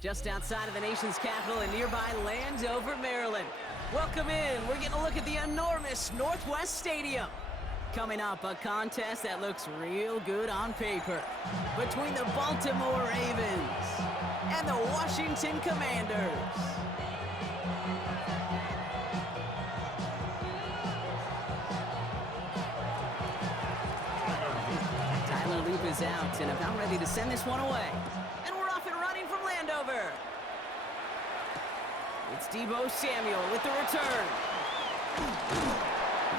just outside of the nation's capital in nearby Landover, Maryland. Welcome in. We're getting a look at the enormous Northwest Stadium. Coming up, a contest that looks real good on paper between the Baltimore Ravens and the Washington Commanders. Tyler Loop is out and about ready to send this one away. And we're off and running from Landover. It's Deebo Samuel with the return.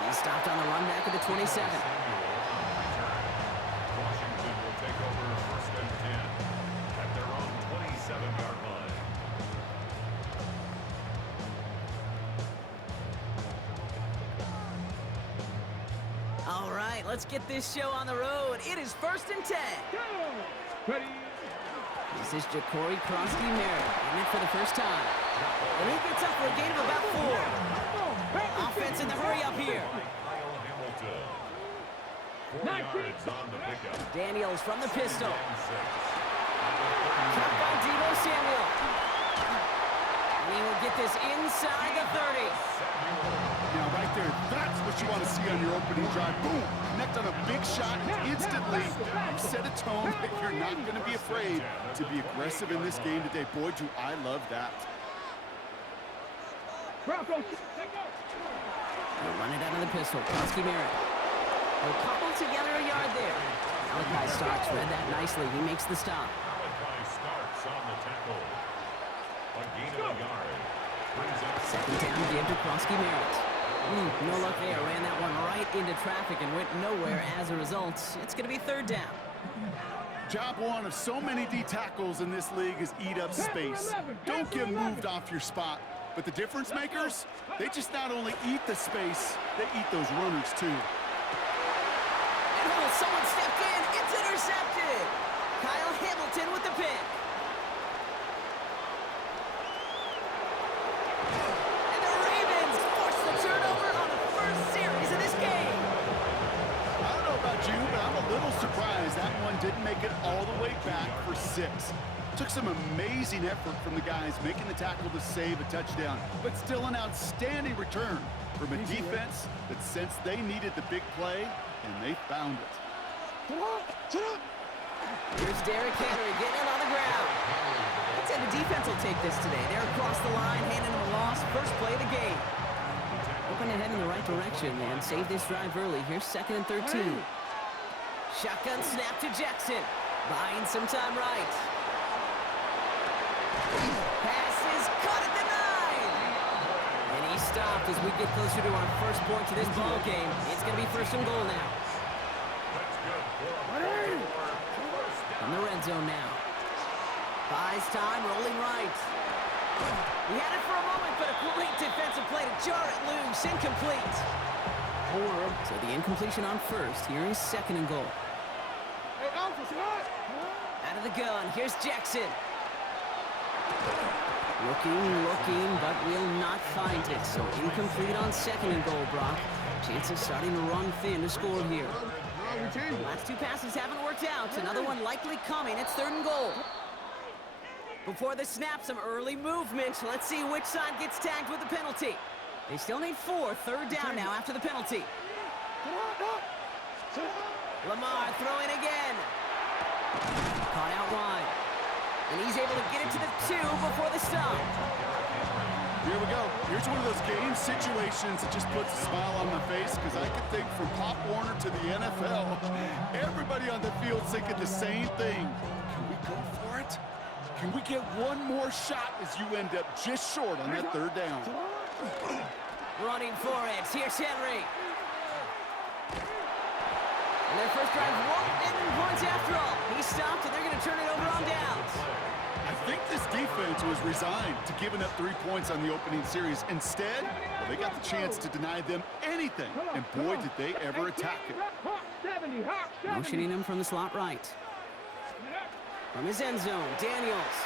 He's stopped on the run back at the 27. Washington will take over first and 10 at their own 27-yard line. All right, let's get this show on the road. It is first and 10. Ready. This is Ja'Cory Krosky-Merritt in it for the first time. And he gets up for a gain of about 4. Offense in the hurry up here. Kyle Hamilton. 4 yards on the pickup. Daniels from the pistol. And 6. Cut by Deebo Samuel. And he will get this inside the 30. Now, right there, that's what you want to see on your opening drive. Boom! Connect on a big shot, and instantly you set a tone that you're not going to be afraid to be aggressive in this game today. Boy, do I love that. Broncos. They'll run it out of the pistol. Krosky-Merritt. They'll couple together a yard there. Malachi Starks read that nicely. He makes the stop. Malachi Starks on the tackle. A gain of a yard. Brings up Second down give to Krosky-Merritt. No luck there. Ran that one right into traffic and went nowhere as a result. It's going to be third down. Job one of so many D tackles in this league is eat up space. Don't get moved off your spot. But the difference makers, they just not only eat the space, they eat those runners too. And someone stepped in. It's intercepted. Kyle Hamilton with the pick. And the Ravens force the turnover on the first series of this game. I don't know about you, but I'm a little surprised that one didn't make it all the way back for 6. Took some amazing effort from the guys making the tackle to save a touchdown, but still an outstanding return from a defense that sensed they needed the big play, and they found it. Here's Derrick Henry getting it on the ground. I'd say the defense will take this today. They're across the line, handing them a loss. First play of the game. Hoping to head in the right direction and save this drive early. Here's second and 13. Shotgun snap to Jackson. Buying some time right. Pass is caught at the 9. And he stopped as we get closer to our first point to this ball game. It's going to be first and goal now. In the red zone now. Buys time, rolling right. He had it for a moment, but a great defensive play to jar it loose. Incomplete. So the incompletion on first. Here is second and goal. Out of the gun. Here's Jackson. Looking, but will not find it. So incomplete on second and goal, Brock. Chances starting to run thin to score here. Last 2 passes haven't worked out. Another one likely coming. It's third and goal. Before the snap, some early movement. Let's see which side gets tagged with the penalty. They still need 4. Third down now after the penalty. Lamar throwing again. Caught out wide. And he's able to get it to the 2 before the stop. Here we go. Here's one of those game situations that just puts a smile on my face, because I could think from Pop Warner to the NFL, everybody on the field thinking the same thing. Can we go for it? Can we get one more shot as you end up just short on that third down? Running for it. Here's Henry. And their first drive won't end in points after all. He stopped, and they're going to turn it over on downs. I think this defense was resigned to giving up 3 points on the opening series. Instead, well, they got the chance to deny them anything, and boy, did they ever attack it. Motioning him from the slot right. From his end zone, Daniels.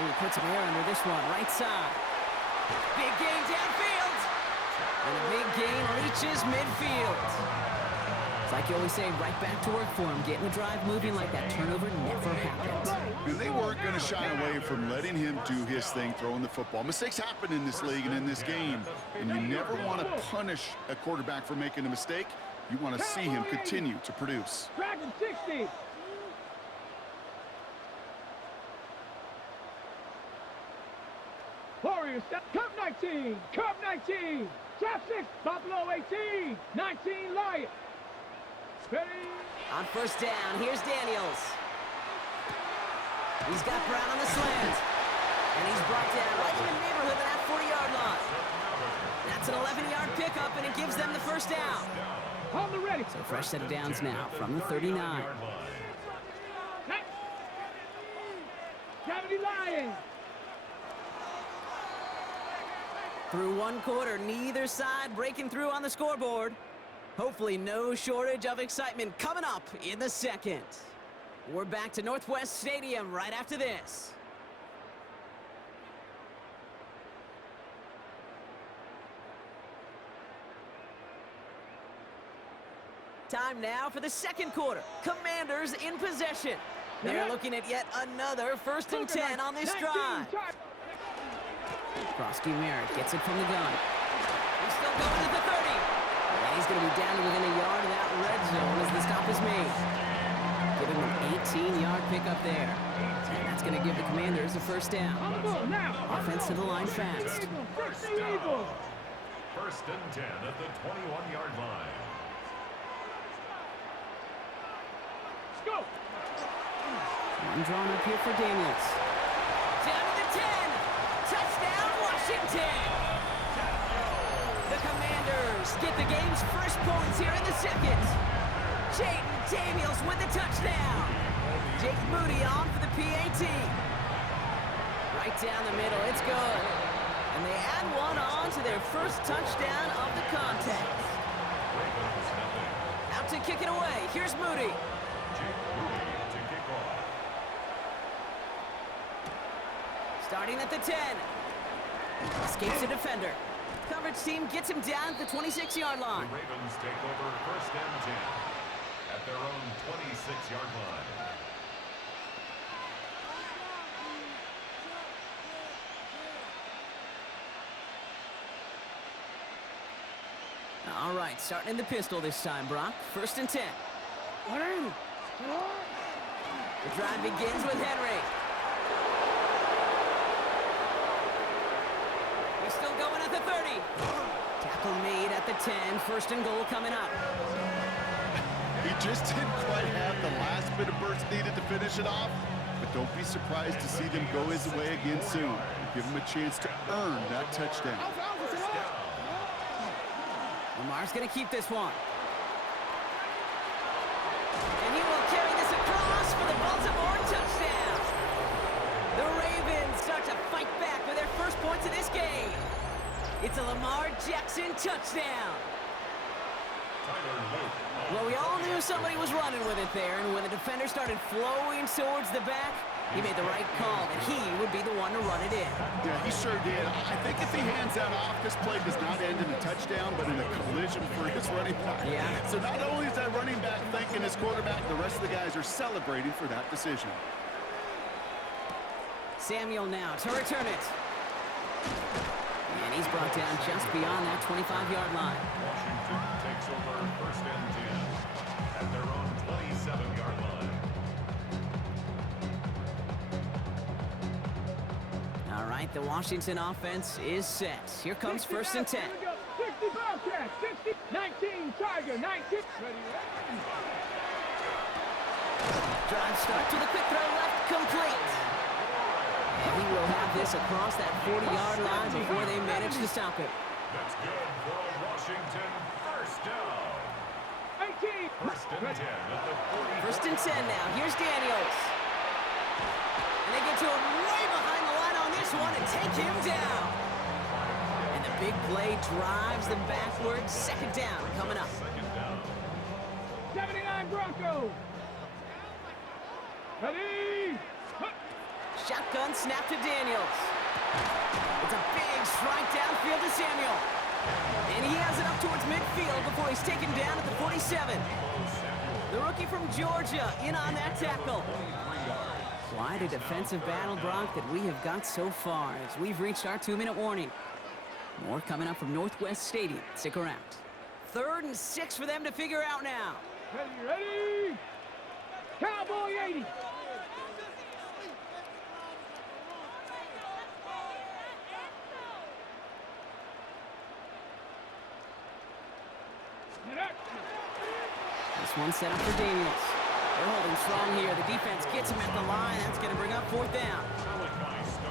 Oh, he puts some air under this one, right side. Big gain downfield. And a big gain reaches midfield. It's like you always say, right back to work for him, getting the drive moving like that turnover never happened. And they weren't going to shy away from letting him do his thing, throwing the football. Mistakes happen in this league and in this game, and you never want to punish a quarterback for making a mistake. You want to see him continue to produce. Dragon 60. Warriors, Cup 19, Cup 19, Trap 6, Buffalo 18, 19 Lions. Ready? On first down, here's Daniels. He's got Brown on the slant. And he's brought down right in the neighborhood of that 40-yard line. That's an 11-yard pickup, and it gives them the first down. On the ready. So fresh set of downs now from the 39. 70 Lions. Through one quarter, neither side breaking through on the scoreboard. Hopefully no shortage of excitement coming up in the second. We're back to Northwest Stadium right after this. Time now for the second quarter. Commanders in possession. They're looking at yet another 1st and 10 on this drive. Frosty Merritt gets it from the gun. He's still going at the 30. And he's going to be down to within a yard of that red zone as the stop is made. Giving him an 18-yard pickup there. And that's going to give the Commanders a first down. Offense to the line fast. First down. 1st and 10 at the 21-yard line. Go. One drawn up here for Daniels. Down to the 10. Touchdown, Washington. The Commanders get the game's first points here in the second. Jaden Daniels with the touchdown. Jake Moody on for the PAT. Right down the middle, it's good. And they add one on to their first touchdown of the contest. Out to kick it away, here's Moody. Starting at the 10. Escapes the defender. Coverage team gets him down at the 26-yard line. The Ravens take over 1st and 10 at their own 26-yard line. All right, starting in the pistol this time, Brock. 1st and 10. The drive begins with Henry. He's still going at the 30. Tackle made at the 10. 1st and goal coming up. He just didn't quite have the last bit of burst needed to finish it off. But don't be surprised to see them go his way again soon. Give him a chance to earn that touchdown. Lamar's going to keep this one. And he will carry this across for the Baltimore touchdown. The Ravens start to fight back with their first points of this game. It's a Lamar Jackson touchdown. Well, we all knew somebody was running with it there, and when the defender started flowing towards the back, he made the right call that he would be the one to run it in. Yeah, he sure did. I think if he hands that off, this play does not end in a touchdown, but in a collision for his running back. Yeah. So not only is that running back thanking his quarterback, the rest of the guys are celebrating for that decision. Samuel now to return it. And he's brought down just beyond that 25-yard line. Washington takes over 1st and 10 at their own 27-yard line. All right, the Washington offense is set. Here comes 1st and 10. 60 Bobcat, 60, 19 Tiger, 19. Ready. Drive start to the quick throw left, complete. And he will have this across that 40-yard line before they manage to stop it. That's good for a Washington first down. 18. 1st and 10 at the 40. 1st and 10 now. Here's Daniels. And they get to him way behind the line on this one and take him down. And the big play drives them backwards. 2nd down coming up. 2nd down. 79 Broncos. Ready. Shotgun snap to Daniels. It's a big strike downfield to Samuel. And he has it up towards midfield before he's taken down at the 47. The rookie from Georgia in on that tackle. Quite a defensive battle, Brock, that we have got so far as we've reached our 2-minute warning. More coming up from Northwest Stadium. Stick around. 3rd and 6 for them to figure out now. Ready? Cowboy 80. This one set up for Daniels. They're holding strong here. The defense gets him at the line. That's going to bring up 4th down.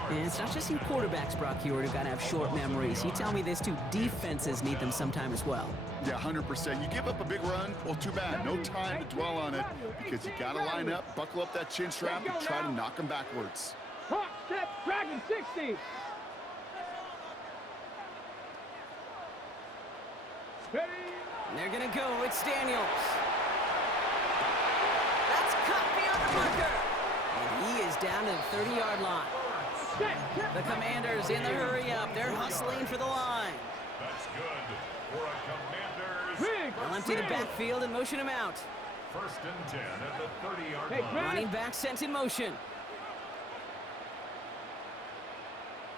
And it's not just you quarterbacks, Brock, here who've got to have short memories. You tell me this too. Defenses need them sometime as well. Yeah, 100%. You give up a big run, well, too bad. No time to dwell on it because you got to line up, buckle up that chin strap, and try to knock them backwards. Hawk step, Dragon 60. Ready? And they're going to go. It's Daniels. That's cut beyond the marker. And he is down to the 30-yard line. The Commanders in the hurry-up. They're hustling for the line. That's good for a Commanders. They'll empty the backfield and motion him out. 1st and 10 at the 30-yard Hey, line. Running back sent in motion.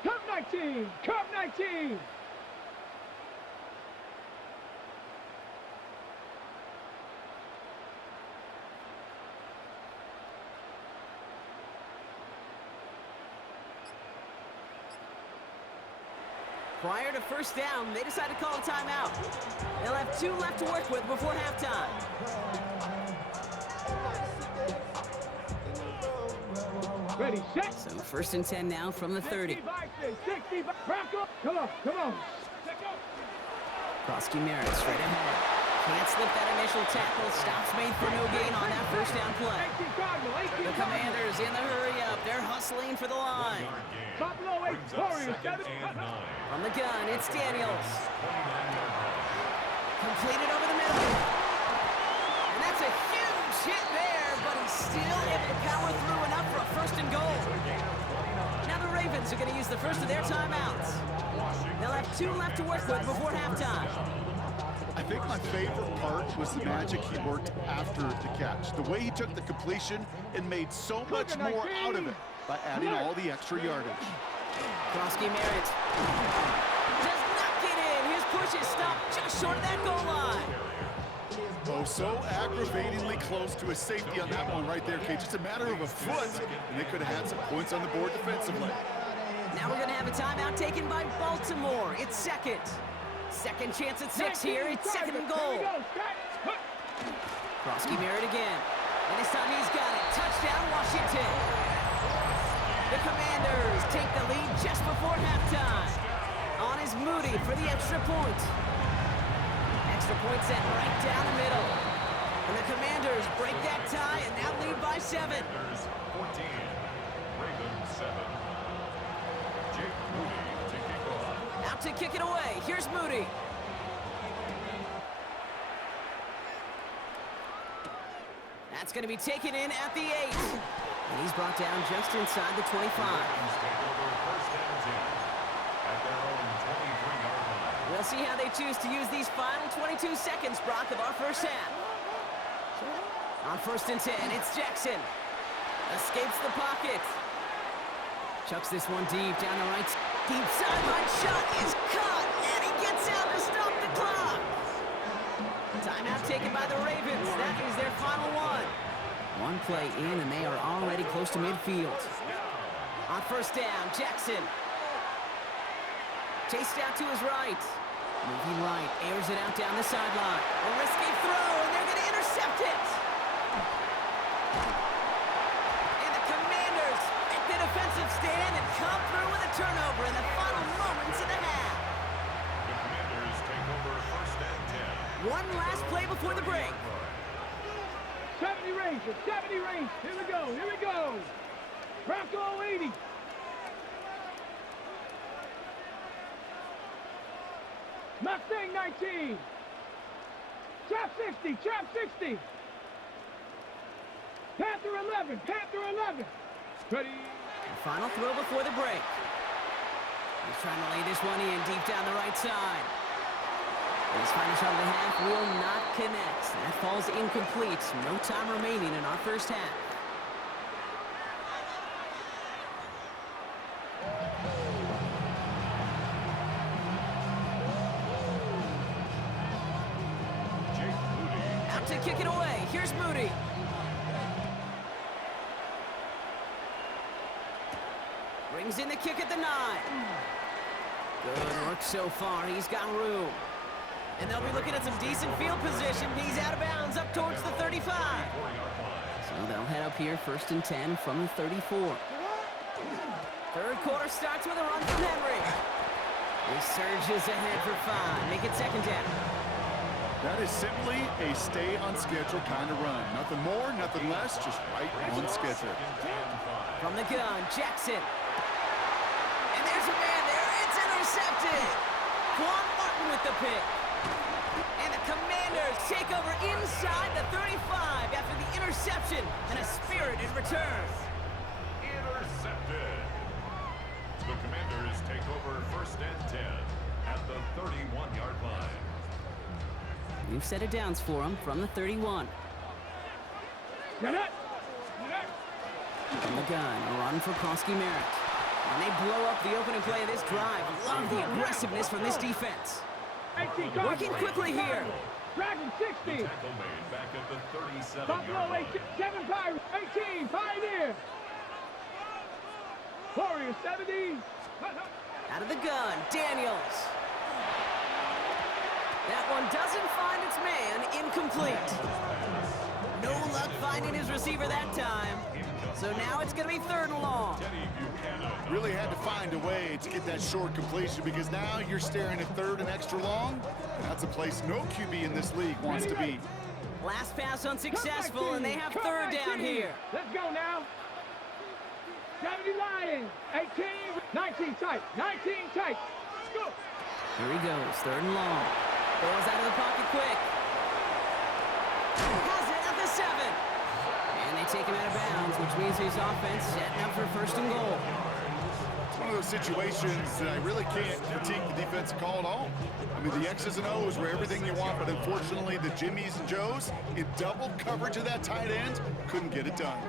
Cup 19. Cup 19. Prior to 1st down, they decide to call a timeout. They'll have 2 left to work with before halftime. Ready, set. So 1st and 10 now from the 30. 60, Bronco. Come on. Krosky Merritt straight ahead. Can't slip that initial tackle. Stops made for no gain on that 1st down play. The Commanders in the hurry-up. They're hustling for the line. Buffalo 8 Warriors. From the gun, it's Daniels. Completed over the middle. And that's a huge hit there, but he's still able to power through enough for a 1st and goal. Now the Ravens are going to use the first of their timeouts. They'll have 2 left to work with before halftime. I think my favorite part was the magic he worked after the catch. The way he took the completion and made so much more out of it by adding all the extra yardage. Krosky Merritt does not get in. His push is stopped just short of that goal line. Oh, so aggravatingly close to a safety on that one right there, Kate. Just a matter of a foot, and they could have had some points on the board defensively. Now we're going to have a timeout taken by Baltimore. It's 2nd. 2nd chance at 6 here. It's 2nd and goal. Krosky Merritt again. And this time he's got it. Touchdown, Washington. The Commanders take the lead just before halftime. On is Moody for the extra point. Extra point sent right down the middle. And the Commanders break that tie and now lead by 7. 14, Ravens 7. Jake Moody to kick off. Out to kick it away. Here's Moody. That's going to be taken in at the 8. And he's brought down just inside the 25. Ravens take over 1st and 10 at their own 23-yard line. We'll see how they choose to use these final 22 seconds, Brock, of our 1st half. On 1st and 10, it's Jackson. Escapes the pocket. Chucks this one deep down the right. Deep sideline shot is caught, and he gets out to stop the clock. Timeout taken by the Ravens. That is their final one. One play in, and they are already close to midfield. On 1st down, Jackson. Chased out to his right. Moving right, airs it out down the sideline. A risky throw, and they're going to intercept it. And the Commanders make the defensive stand and come through with a turnover in the final moments of the half. The Commanders take over 1st and 10. One last play before the break. 70 Rangers, 70 Rangers. Here we go. Bronco 80. Mustang 19. Trap 60. Panther 11. Ready. Final throw before the break. He's trying to lay this one in deep down the right side. His final shot of the half will not connect. That falls incomplete. No time remaining in our first half. Out to kick it away. Here's Moody. Brings in the kick at the 9. Good work so far. He's got room. And they'll be looking at some decent field position. He's out of bounds up towards the 35. So they'll head up here, 1st and 10 from the 34. Third quarter starts with a run from Henry. He surges ahead for 5. Make it 2nd down. That is simply a stay-on-schedule kind of run. Nothing more, nothing less, just right on schedule. From the gun, Jackson. And there's a man there. It's intercepted. Quan Martin with the pick. And the Commanders take over inside the 35 after the interception and a spirited return. Intercepted. The Commanders take over 1st and 10 at the 31-yard line. We've set it downs for him from the 31. Get it! From the gun, a run for Prosky Merritt. And they blow up the opening play of this drive. Love the aggressiveness from this defense. Working quickly here. Dragon 60. Tackle made back at the 37-yard Buffalo line. 7 Pirates. 18 Pioneer. Warriors 70. Out of the gun, Daniels. That one doesn't find its man. Incomplete. No luck finding his receiver that time. So now it's going to be 3rd and long. Really had to find a way to get that short completion because now you're staring at 3rd and extra long. That's a place no QB in this league wants to be. Last pass unsuccessful, and they have 3rd down here. Let's go now. 70 Lions. 18. 19 tight. 19 tight. Let's go. Here he goes, 3rd and long. Goes out of the pocket quick. Has it at the 7. And they take him out of bounds, which means his offense setting up for 1st and goal. It's one of those situations that I really can't critique the defensive call at all. I mean, the X's and O's were everything you want, but unfortunately, the Jimmies and Joes, in double coverage of that tight end, couldn't get it done.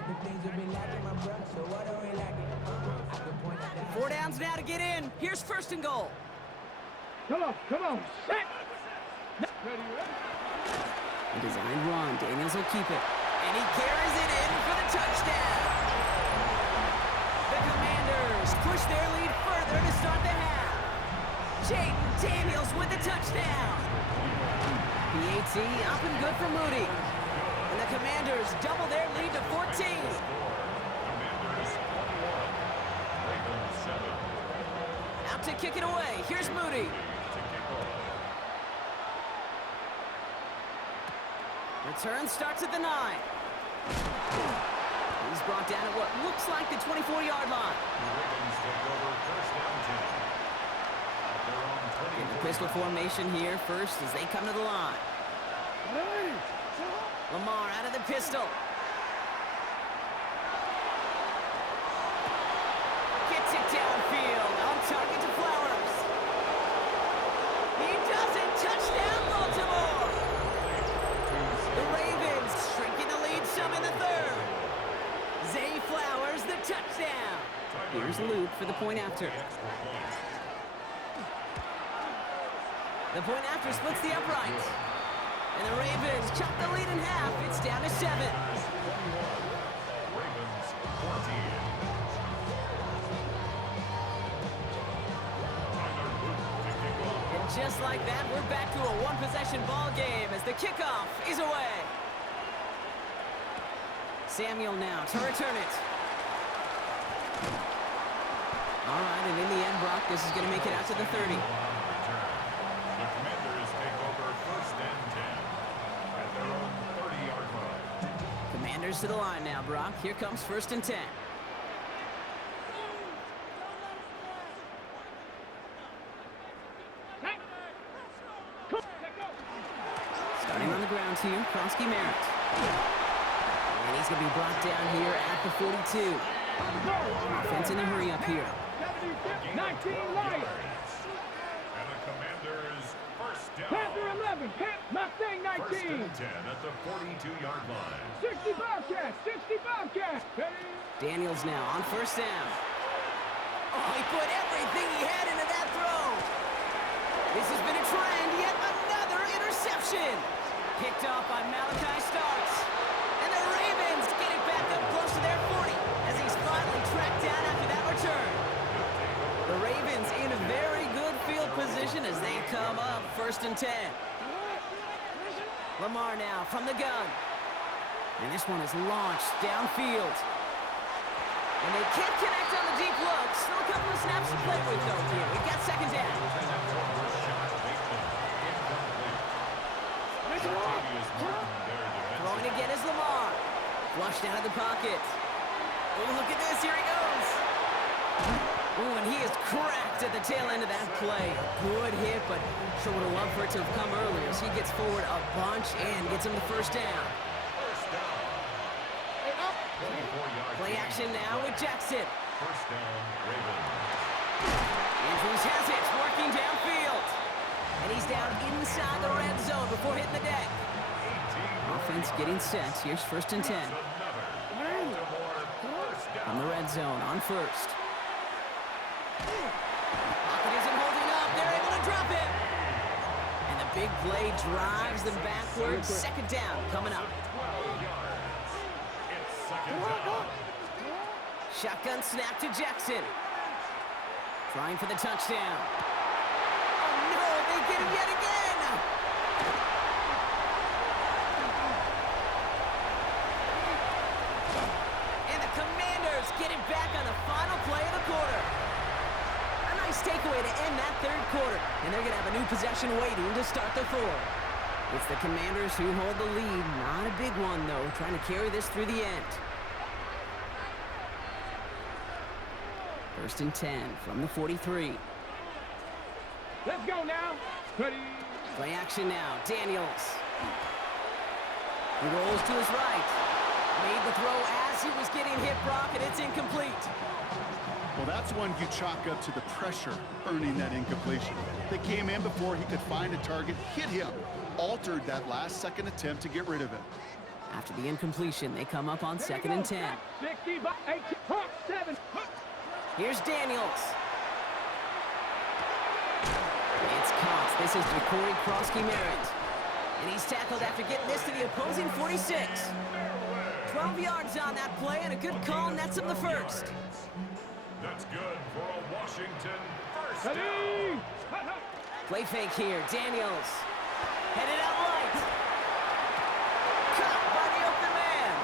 4 downs now to get in. Here's 1st and goal. Come on. Set. A designed run. Daniels will keep it. And he carries it in for the touchdown. The Commanders push their lead further to start the half. Jaden Daniels with the touchdown. PAT up and good for Moody. And the Commanders double their lead to 14. Commanders 21, Ravens 7. Out to kick it away. Here's Moody. Return starts at the 9. He's brought down at what looks like the 24-yard line. The Ravens take over 1st and 10. At their own In the 24. pistol formation here first as they come to the line. Lamar out of the pistol. Gets it downfield. On target to Flowers. He does it. Touchdown, Baltimore. The Ravens shrinking the lead some in the 3rd. Zay Flowers, the touchdown. Here's Luke for the point after. The point after splits the upright. And the Ravens chop the lead in half. It's down to 7. Ravens 14. Tyler Luke to kick off. And just like that, we're back to a one-possession ball game as the kickoff is away. Samuel now to return it. All right, and in the end, Brock, this is going to make it out to the 30. The Commanders take over 1st and 10 at their own 30-yard line. Commanders to the line now, Brock. Here comes 1st and 10. Starting on the ground here, Prosky Merritt. And he's going to be brought down here at the 42. Offense in a hurry up here. 19 Lions. And the Commanders 1st down. Panther Pimp Mustang First 19. and 10 at the 42-yard line. 60 Bobcat, 60 Bobcat. Daniels now on first down. Oh, he put everything he had into that throw. This has been a trend, yet another interception. Picked off by Malachi Starks. And the Ravens get it back up close to their 40 as he's finally tracked down after that return. The Ravens in a very good field position as they come up first and 10. Lamar now from the gun. And this one is launched downfield. And they can't connect on the deep look. Still a couple of snaps to play with, though, here. We've got second down. Throwing again is Lamar. Flushed out of the pocket. Oh, look at this. Here he goes. Oh, and he is cracked at the tail end of that play. A good hit, but sure would have loved for it to have come earlier as he gets forward a bunch and gets him the first down. Play action now with Jackson. First down, Ravens. Andrews has it, working downfield. And he's down inside the red zone before hitting the deck. Offense getting set. Here's first and 10. From the red zone on first. Pocket isn't holding up. They're able to drop it. And the big play drives them backwards. Second down coming up. Shotgun snap to Jackson. Trying for the touchdown. Oh no, they get him yet again. And the Commanders get it back on the final play of the quarter. A nice takeaway to end that third quarter. And they're going to have a new possession waiting to start the fourth. It's the Commanders who hold the lead. Not a big one, though, trying to carry this through the end. First and 10 from the 43. Let's go now. Ready. Play action now. Daniels. He rolls to his right. Made the throw as he was getting hit, Brock, and it's incomplete. Well, that's one you chalk up to the pressure earning that incompletion. They came in before he could find a target, hit him, altered that last-second attempt to get rid of it. After the incompletion, they come up on second and 10. 60 by 8, 7. Here's Daniels. It's caught. This is Corey Krosky-Merritt. And he's tackled after getting this to the opposing 46. 12 yards on that play, and a good call nets him the first. That's good for a Washington first Ready. down. Play fake here. Daniels. Headed out right. Caught by the open man.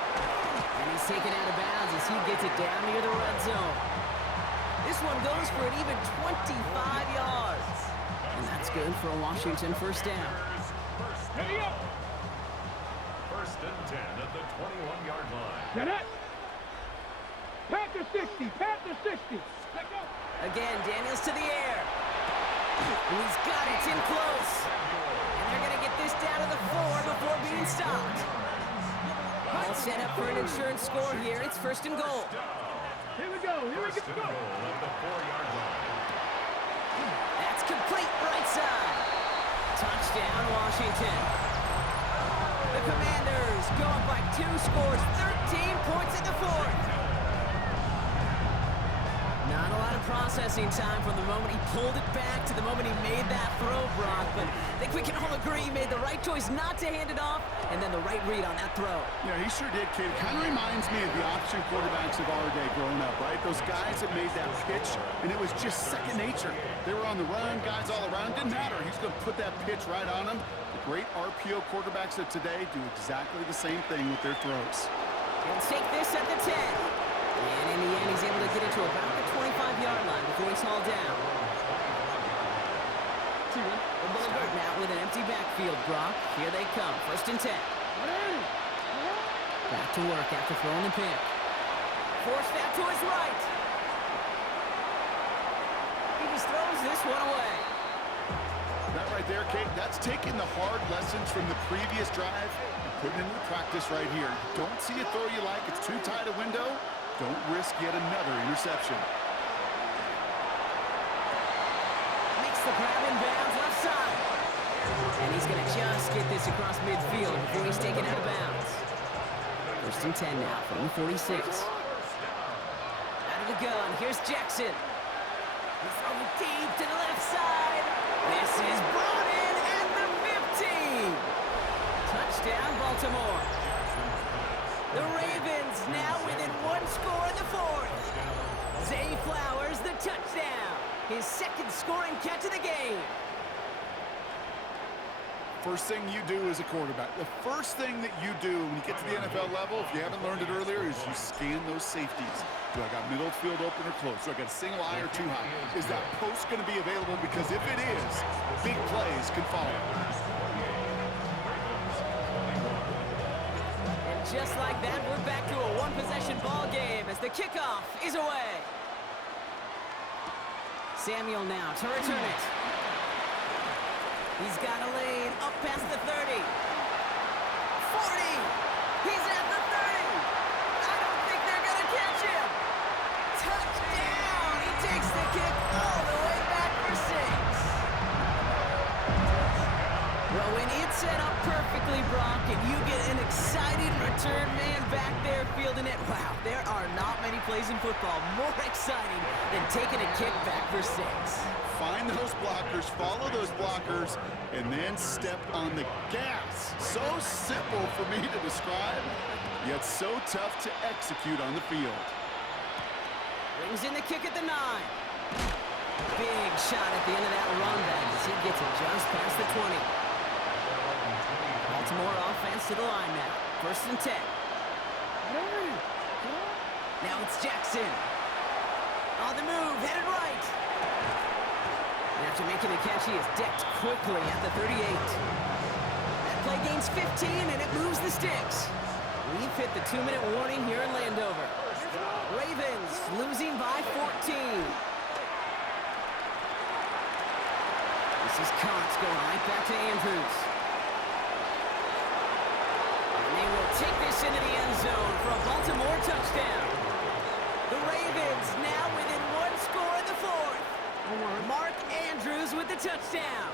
And he's taken out of bounds as he gets it down near the red zone. This one goes for an even 25 yards. And that's good for a Washington first down. Ready up. First and 10 at the 21-yard line. Get it. Panther 60. Panther 60. Let go. Again, Daniels to the air. And he's got it. It's in close. And they're going to get this down to the 4 before being stopped. All set up for an insurance score here. It's first and goal. Here we go. Here we First and go. goal at the 4-yard line. That's complete right side. Touchdown, Washington. The Commanders go up by 2 scores, 13 points in the fourth. Not a lot of processing time from the moment he pulled it back to the moment he made that throw, Brock. But I think we can all agree he made the right choice not to hand it off, and then the right read on that throw. Yeah, he sure did, kid. Kind of reminds me of the option quarterbacks of our day growing up, right? Those guys that made that pitch, and it was just second nature. They were on the run, guys all around. Didn't matter. He's going to put that pitch right on them. The great RPO quarterbacks of today do exactly the same thing with their throws. And take this at the 10. And in the end, he's able to get it to about the 25-yard line before he's hauled down. Starting out with an empty backfield, Brock. Here they come. First and 10. Back to work after throwing the pick. Forced out to his right. He just throws this one away. That right there, Kate, that's taking the hard lessons from the previous drive and putting it into practice right here. Don't see a throw you like. It's too tight a window. Don't risk yet another interception. Makes the grab in bounds left side. And he's going to just get this across midfield before he's taken out of bounds. 1st and 10 now from the 46. Out of the gun, here's Jackson. He's throwing deep to the left side. This is brought in at the 15. Touchdown, Baltimore. The Ravens now within 1 score in the 4th. Zay Flowers, the touchdown. His 2nd scoring catch of the game. First thing you do as a quarterback, the first thing that you do when you get to the NFL level, if you haven't learned it earlier, is you scan those safeties. Do I got middle field open or close? Do I got a single high or two high? Is that post going to be available? Because if it is, big plays can follow. And just like that, we're back to a one-possession ball game as the kickoff is away. Samuel now to return it. He's got a lane up past the 30. 40. He's at the 30. I don't think they're going to catch him. Touchdown. He takes the kick all the way back for 6. Well, when it's set up perfectly, Brock, and you get an exciting return man back there fielding it, wow, there are not many plays in football more exciting than taking a kick back for 6. Find those blockers, follow those blockers, and then step on the gas. So simple for me to describe, yet so tough to execute on the field. Brings in the kick at the 9. Big shot at the end of that run back as he gets it just past the 20. Baltimore offense to the line now. 1st and 10. Now it's Jackson. On the move, headed right. And after making the catch, he is decked quickly at the 38. That play gains 15, and it moves the sticks. We've hit the 2-minute warning here in Landover. Ravens losing by 14. This is Cox going right back to Andrews. And they will take this into the end zone for a Baltimore touchdown. The Ravens now within 1 score in the 4th. Mark Andrews with the touchdown.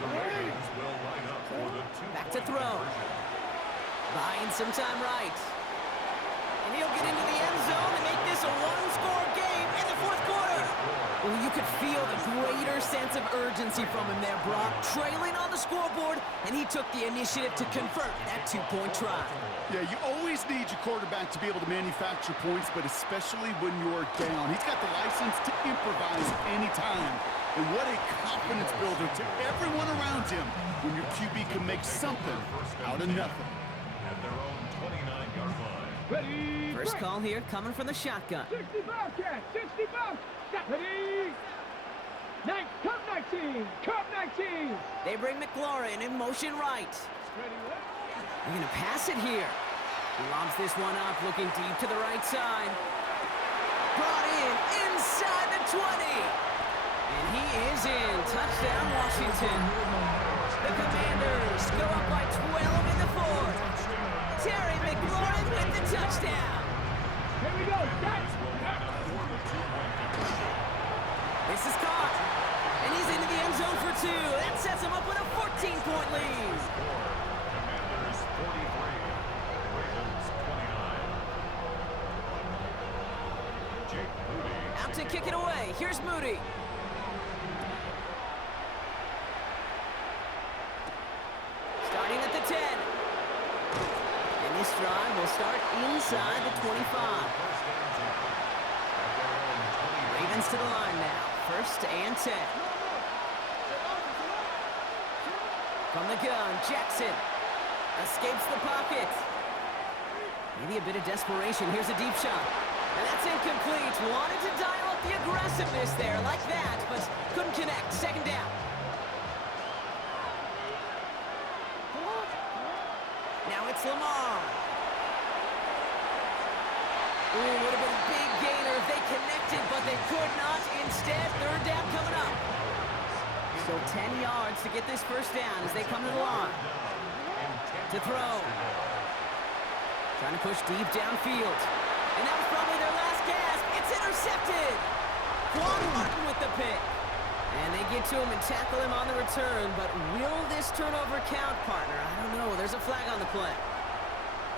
The Ravens will line up for the 2-point Back to throw. Buying some time right. And he'll get into the end zone and make this a 1-score game in the 4th quarter. Well, you could feel the greater sense of urgency from him there, Brock. Trailing on the scoreboard, and he took the initiative to convert that 2-point try. Yeah, you always need your quarterback to be able to manufacture points, but especially when you're down. He's got the license to improvise anytime. And what a confidence builder to everyone around him when your QB can make something out of nothing. at their own 29-yard line. Ready. First call here coming from the shotgun. 60 Bobcat, 60 Bobcat. Ready. Come 19, come 19. They bring McLaurin in motion right. They're going to pass it here. He lobs this one up, looking deep to the right side. Brought in inside the 20. And he is in. Touchdown, Washington. The Commanders go up by 12 in the 4th. Terry McLaurin with the touchdown. Here we go. This is caught. And he's into the end zone for 2. That sets him up with a 14-point lead. Commanders 43, Ravens 29. Jake Moody. Out to kick it away. Here's Moody. Starting at the 10. And this drive will start inside the 25. Ravens to the line now. 1st and 10. From the gun, Jackson escapes the pocket. Maybe a bit of desperation. Here's a deep shot. And that's incomplete. Wanted to dial up the aggressiveness there like that, but couldn't connect. 2nd down. Now it's Lamar. Ooh, would have been a big gainer if they connected, but they could not. Instead, 3rd down coming up. So 10 yards to get this 1st down as they come to the line. To throw. Trying to push deep downfield. And that was probably their last gasp. It's intercepted. Quan Martin with the pick. And they get to him and tackle him on the return, but will this turnover count, partner? I don't know. There's a flag on the play.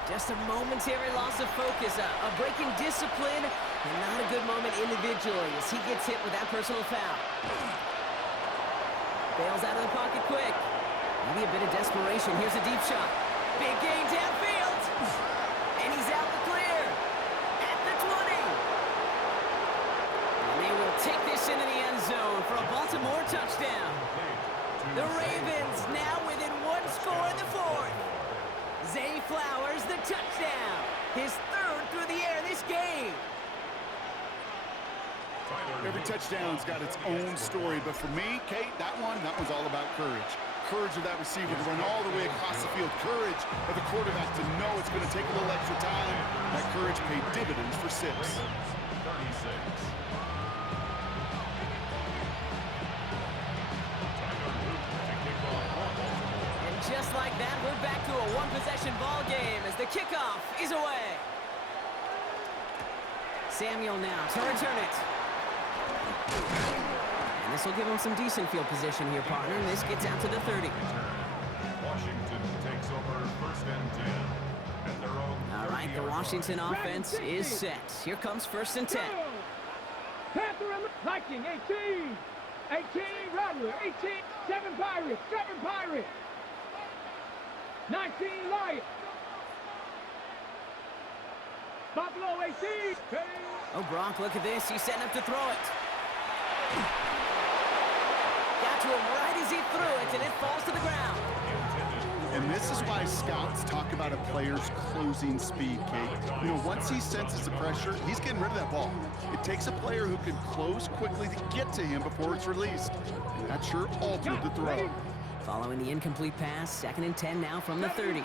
Just a momentary loss of focus, a break in discipline, and not a good moment individually as he gets hit with that personal foul. Bails out of the pocket quick. Maybe a bit of desperation. Here's a deep shot. Big gain downfield. And he's out the clear. At the 20. And they will take this into the end zone for a Baltimore touchdown. The Ravens now within one score in the fourth. Zay Flowers, the touchdown. His third through the air this game. Every touchdown's got its own story, but for me, Kate, that one's all about courage. Courage of that receiver to run all the way across the field. Courage of the quarterback to know it's going to take a little extra time. That courage paid dividends for 6. 36. Just like that, we're back to a one-possession ball game as the kickoff is away. Samuel now to return it. And this will give him some decent field position here, partner. And this gets out to the 30. Washington takes over first and 10 at their own. All right, the Washington offense is set. Here comes first and 10. Panther Viking 18. 18 Rattler. 18. 7 Pirates. 7 Pirates. 19 Lions. Buffalo 18. Oh, Brock, look at this. He's setting up to throw it. Got to him right as he threw it, and it falls to the ground. And this is why scouts talk about a player's closing speed, Kate. You know, once he senses the pressure, he's getting rid of that ball. It takes a player who can close quickly to get to him before it's released. And that sure altered the throw. Following the incomplete pass, second and 10 now from the 30.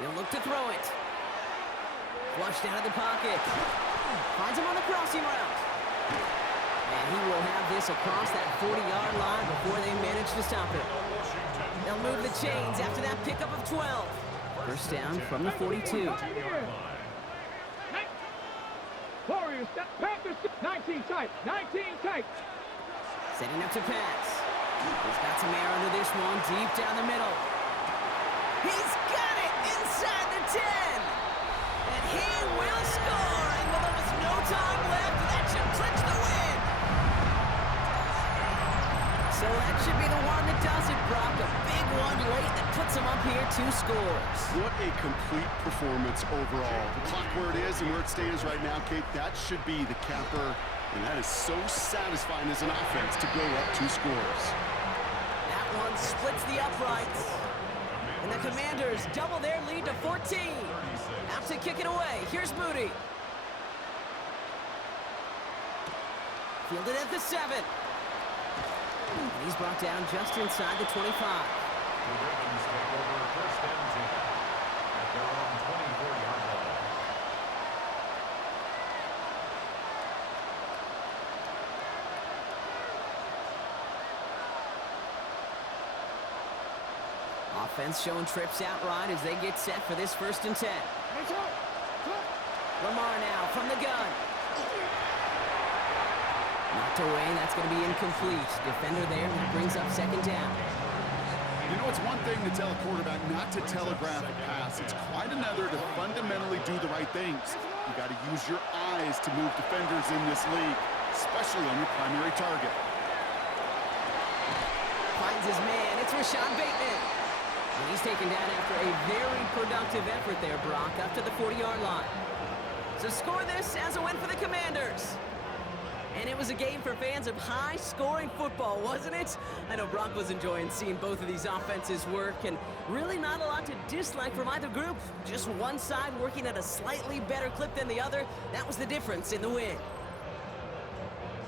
He'll look to throw it. Flushed out of the pocket. Finds him on the crossing route. And he will have this across that 40-yard line before they manage to stop it. They'll move the chains after that pickup of 12. First down from the 42. Warriors, Panthers, 19 tight, 19 tight. Setting up to pass. He's got some air under this one, deep down the middle. He's got it inside the 10. And he will score. And with almost no time left, that should clinch the win. So that should be the one that does it, Brock. A big one late that puts him up here 2 scores. What a complete performance overall. The clock where it is and where it stands right now, Kate, that should be the capper. And that is so satisfying as an offense to go up 2 scores. That one splits the uprights. And the Commanders double their lead to 14. Out to kick it away. Here's Moody. Fielded at the 7. And he's brought down just inside the 25. The Ravens take over first and 10 at their own 24-yard line. Offense showing trips out right as they get set for this first and 10. Lamar now from the gun. Knocked away, that's going to be incomplete. Defender there, that brings up second down. You know, it's one thing to tell a quarterback not to telegraph a pass. It's quite another to fundamentally do the right things. You got to use your eyes to move defenders in this league, especially on your primary target. Finds his man. It's Rashad Bateman. And he's taken down after a very productive effort there, Brock, up to the 40-yard line. So score this as a win for the Commanders. And it was a game for fans of high-scoring football, wasn't it? I know Brock was enjoying seeing both of these offenses work, and really not a lot to dislike from either group. Just one side working at a slightly better clip than the other. That was the difference in the win.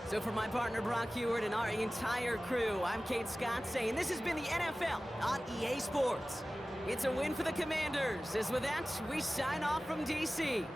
So for my partner Brock Heward and our entire crew, I'm Kate Scott saying this has been the NFL on EA Sports. It's a win for the Commanders. As with that, we sign off from D.C.